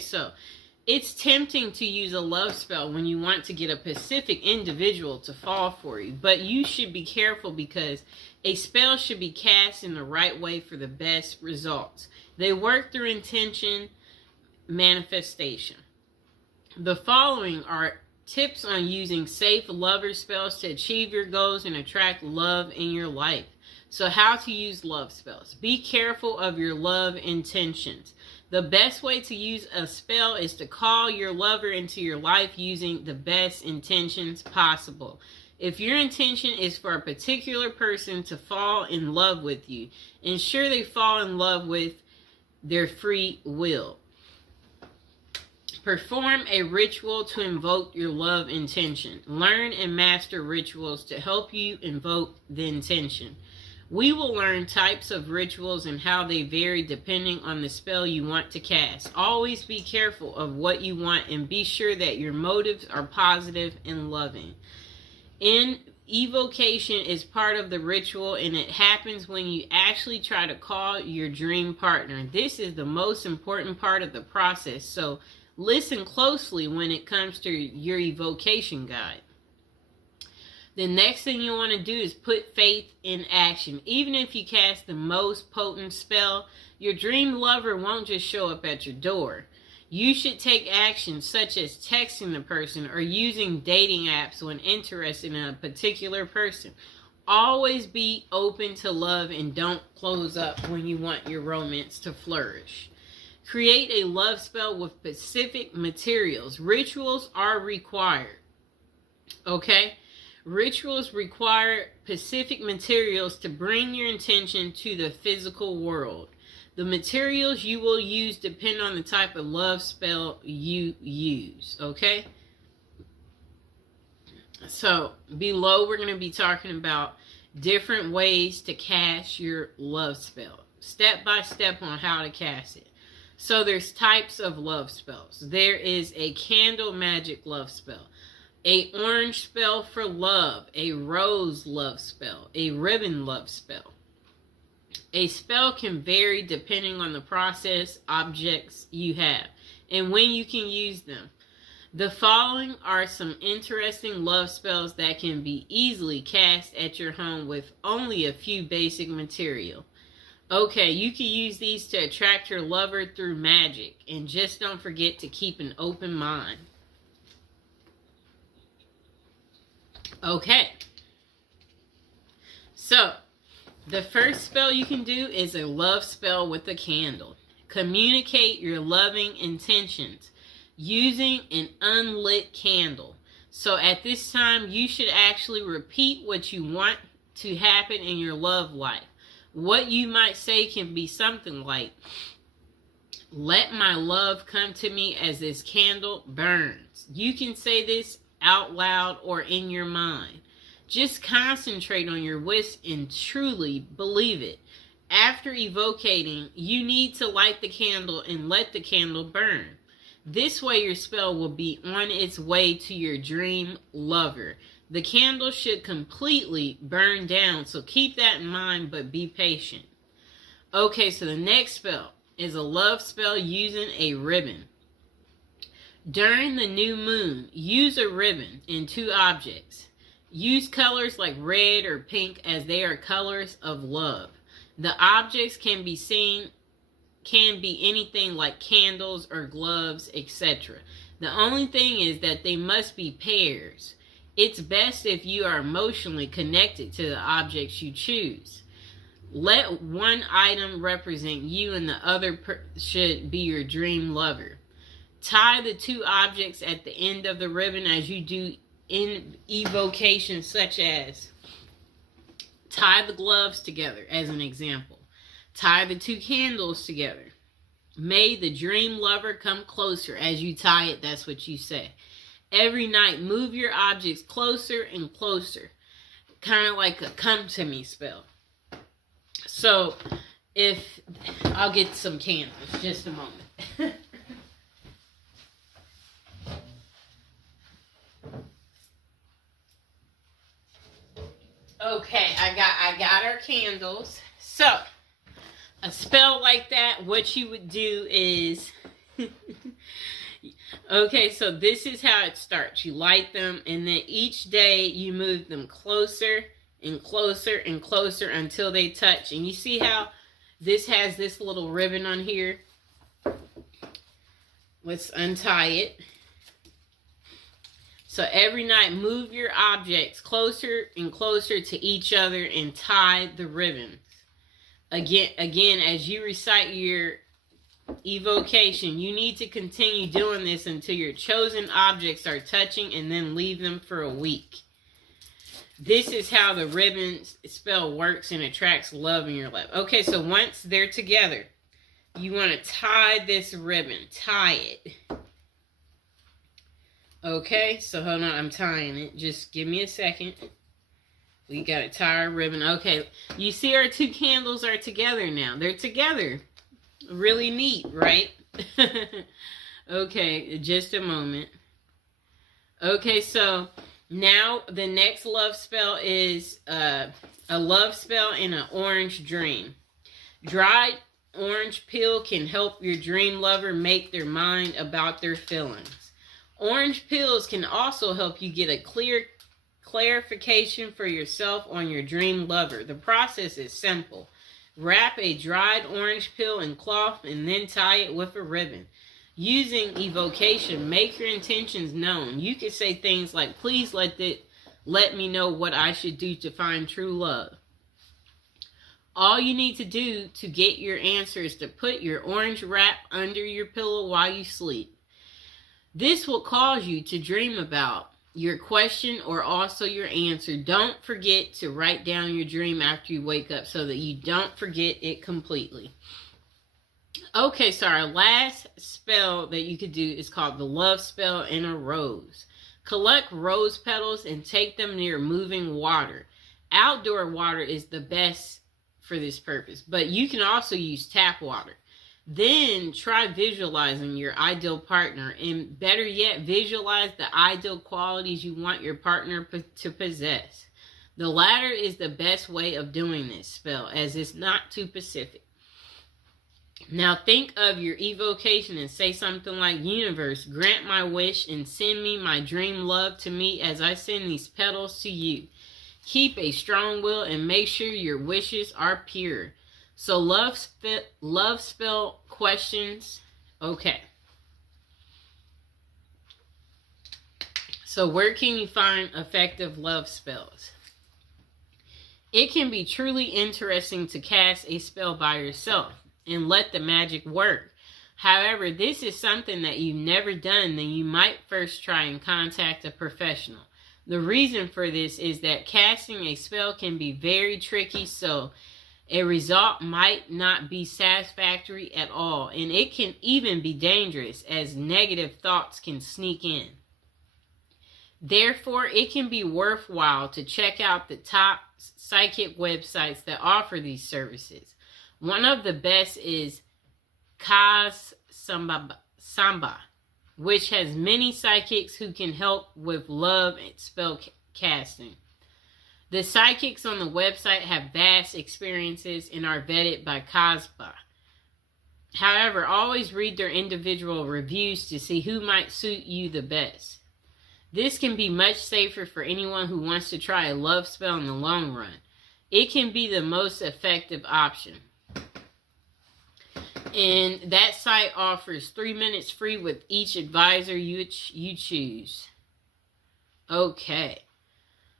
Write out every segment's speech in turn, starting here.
So it's tempting to use a love spell when you want to get a specific individual to fall for you, but you should be careful because a spell should be cast in the right way for the best results. They work through intention manifestation. The following are tips on using safe lover spells to achieve your goals and attract love in your life. So how to use love spells. Be careful of your love intentions. The best way to use a spell is to call your lover into your life using the best intentions possible. If your intention is for a particular person to fall in love with you, ensure they fall in love with their free will. Perform a ritual to invoke your love intention. Learn and master rituals to help you invoke the intention. We will learn types of rituals and how they vary depending on the spell you want to cast. Always be careful of what you want and be sure that your motives are positive and loving. Evocation is part of the ritual, and it happens when you actually try to call your dream partner. This is the most important part of the process, so listen closely when it comes to your evocation guide. The next thing you want to do is put faith in action. Even if you cast the most potent spell, your dream lover won't just show up at your door. You should take action such as texting the person or using dating apps when interested in a particular person. Always be open to love and don't close up when you want your romance to flourish. Create a love spell with specific materials. Rituals are required. Okay? Rituals require specific materials to bring your intention to the physical world. The materials you will use depend on the type of love spell you use. Okay? So, below we're going to be talking about different ways to cast your love spell. Step by step on how to cast it. So there's types of love spells. There is a candle magic love spell, a orange spell for love, a rose love spell, a ribbon love spell. A spell can vary depending on the process, objects you have, and when you can use them. The following are some interesting love spells that can be easily cast at your home with only a few basic material. Okay, you can use these to attract your lover through magic, and just don't forget to keep an open mind. Okay, so the first spell you can do is a love spell with a candle. Communicate your loving intentions using an unlit candle. So at this time, you should actually repeat what you want to happen in your love life. What you might say can be something like, "Let my love come to me as this candle burns." You can say this out loud or in your mind. Just concentrate on your wish and truly believe it. After evocating, you need to light the candle and let the candle burn. This way your spell will be on its way to your dream lover. The candle should completely burn down, so keep that in mind, but be patient. Okay, so the next spell is a love spell using a ribbon. During the new moon, use a ribbon in 2 objects. Use colors like red or pink as they are colors of love. The objects can be anything like candles or gloves, etc. The only thing is that they must be pairs. It's best if you are emotionally connected to the objects you choose. Let one item represent you and the other should be your dream lover. Tie the 2 objects at the end of the ribbon as you do in evocation, such as tie the gloves together as an example. Tie the 2 candles together. May the dream lover come closer. As you tie it, that's what you say. Every night, move your objects closer and closer. Kind of like a come to me spell. So, I'll get some candles, just a moment. Okay, I got our candles. So, a spell like that, what you would do is Okay, so this is how it starts. You light them, and then each day you move them closer and closer and closer until they touch. And you see how this has this little ribbon on here? Let's untie it. So every night, move your objects closer and closer to each other and tie the ribbons. Again, as you recite your evocation, you need to continue doing this until your chosen objects are touching, and then leave them for a week. This is how the ribbon spell works and attracts love in your life. Okay, so once they're together, you want to tie this ribbon. Tie it. Okay, so hold on, I'm tying it. Just give me a second. We got to tie our ribbon. Okay, you see our two candles are together now. They're together. Really neat, right? Okay, just a moment. Okay, so now the next love spell is a love spell in an orange dream. Dried orange peel can help your dream lover make their mind about their feelings. Orange peels can also help you get a clear clarification for yourself on your dream lover. The process is simple. Wrap a dried orange peel in cloth and then tie it with a ribbon. Using evocation, make your intentions known. You can say things like, please let me know what I should do to find true love. All you need to do to get your answer is to put your orange wrap under your pillow while you sleep. This will cause you to dream about your question or also your answer. Don't forget to write down your dream after you wake up so that you don't forget it completely. Okay, so our last spell that you could do is called the love spell in a rose. Collect rose petals and take them near moving water. Outdoor water is the best for this purpose, but you can also use tap water. Then try visualizing your ideal partner, and better yet, visualize the ideal qualities you want your partner to possess. The latter is the best way of doing this spell, as it's not too specific. Now think of your evocation and say something like, universe, grant my wish and send me my dream love to me as I send these petals to you. Keep a strong will and make sure your wishes are pure. So love spell questions. Okay. So where can you find effective love spells? It can be truly interesting to cast a spell by yourself and let the magic work. However, this is something that you've never done, then you might first try and contact a professional. The reason for this is that casting a spell can be very tricky, so a result might not be satisfactory at all, and it can even be dangerous as negative thoughts can sneak in. Therefore, it can be worthwhile to check out the top psychic websites that offer these services. One of the best is Kaz Samba, which has many psychics who can help with love and spell casting. The psychics on the website have vast experiences and are vetted by Kazba. However, always read their individual reviews to see who might suit you the best. This can be much safer for anyone who wants to try a love spell in the long run. It can be the most effective option. And that site offers 3 minutes free with each advisor you choose. Okay.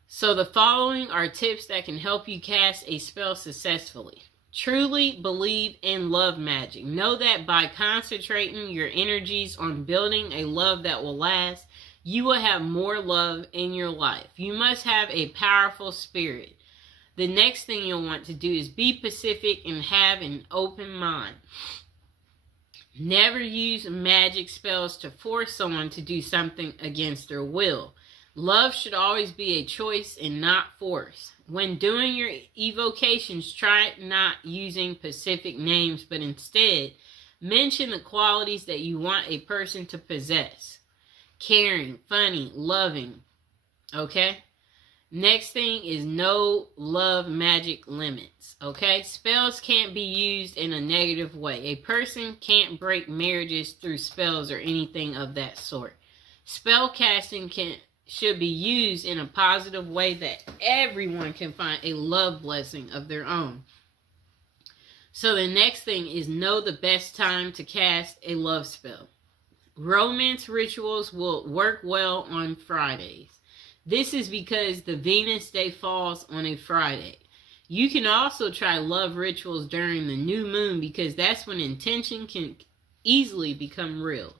So the following are tips that can help you cast a spell successfully. Truly believe in love magic. Know that by concentrating your energies on building a love that will last, you will have more love in your life. You must have a powerful spirit. The next thing you'll want to do is be pacific and have an open mind. Never use magic spells to force someone to do something against their will. Love should always be a choice and not force. When doing your evocations, try not using specific names, but instead mention the qualities that you want a person to possess. Caring, funny, loving. Okay? Next thing is no love magic limits. Okay? Spells can't be used in a negative way. A person can't break marriages through spells or anything of that sort. Spell casting should be used in a positive way that everyone can find a love blessing of their own. So the next thing is know the best time to cast a love spell. Romance rituals will work well on Fridays. This is because the Venus day falls on a Friday. You can also try love rituals during the new moon because that's when intention can easily become real.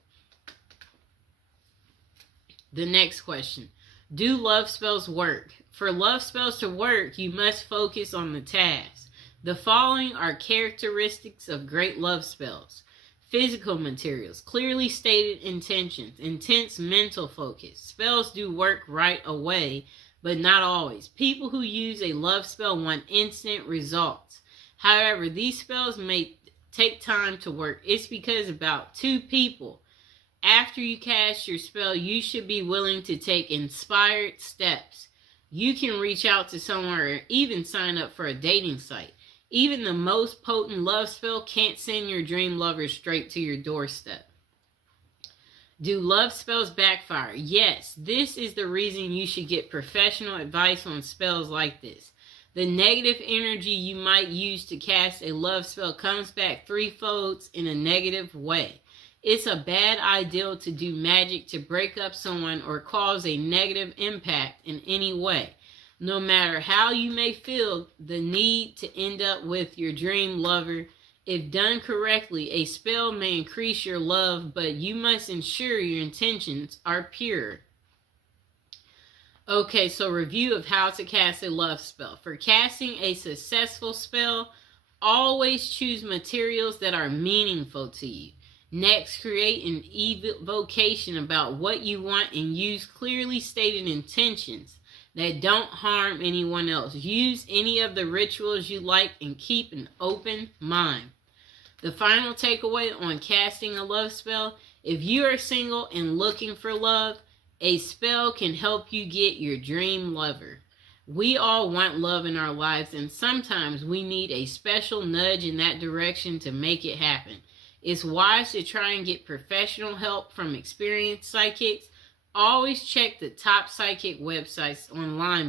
The next question. Do love spells work? For love spells to work, you must focus on the task. The following are characteristics of great love spells. Physical materials, clearly stated intentions, intense mental focus. Spells do work right away, but not always. People who use a love spell want instant results. However, these spells may take time to work. It's because about 2 people. After you cast your spell, you should be willing to take inspired steps. You can reach out to someone or even sign up for a dating site. Even the most potent love spell can't send your dream lover straight to your doorstep. Do love spells backfire? Yes, this is the reason you should get professional advice on spells like this. The negative energy you might use to cast a love spell comes back threefold in a negative way. It's a bad idea to do magic to break up someone or cause a negative impact in any way. No matter how you may feel the need to end up with your dream lover, if done correctly, a spell may increase your love, but you must ensure your intentions are pure. Okay, so review of how to cast a love spell. For casting a successful spell, always choose materials that are meaningful to you. Next, create an evocation about what you want and use clearly stated intentions that don't harm anyone else. Use any of the rituals you like and keep an open mind. The final takeaway on casting a love spell: if you are single and looking for love, a spell can help you get your dream lover. We all want love in our lives, and sometimes we need a special nudge in that direction to make it happen. It's wise to try and get professional help from experienced psychics. Always check the top psychic websites online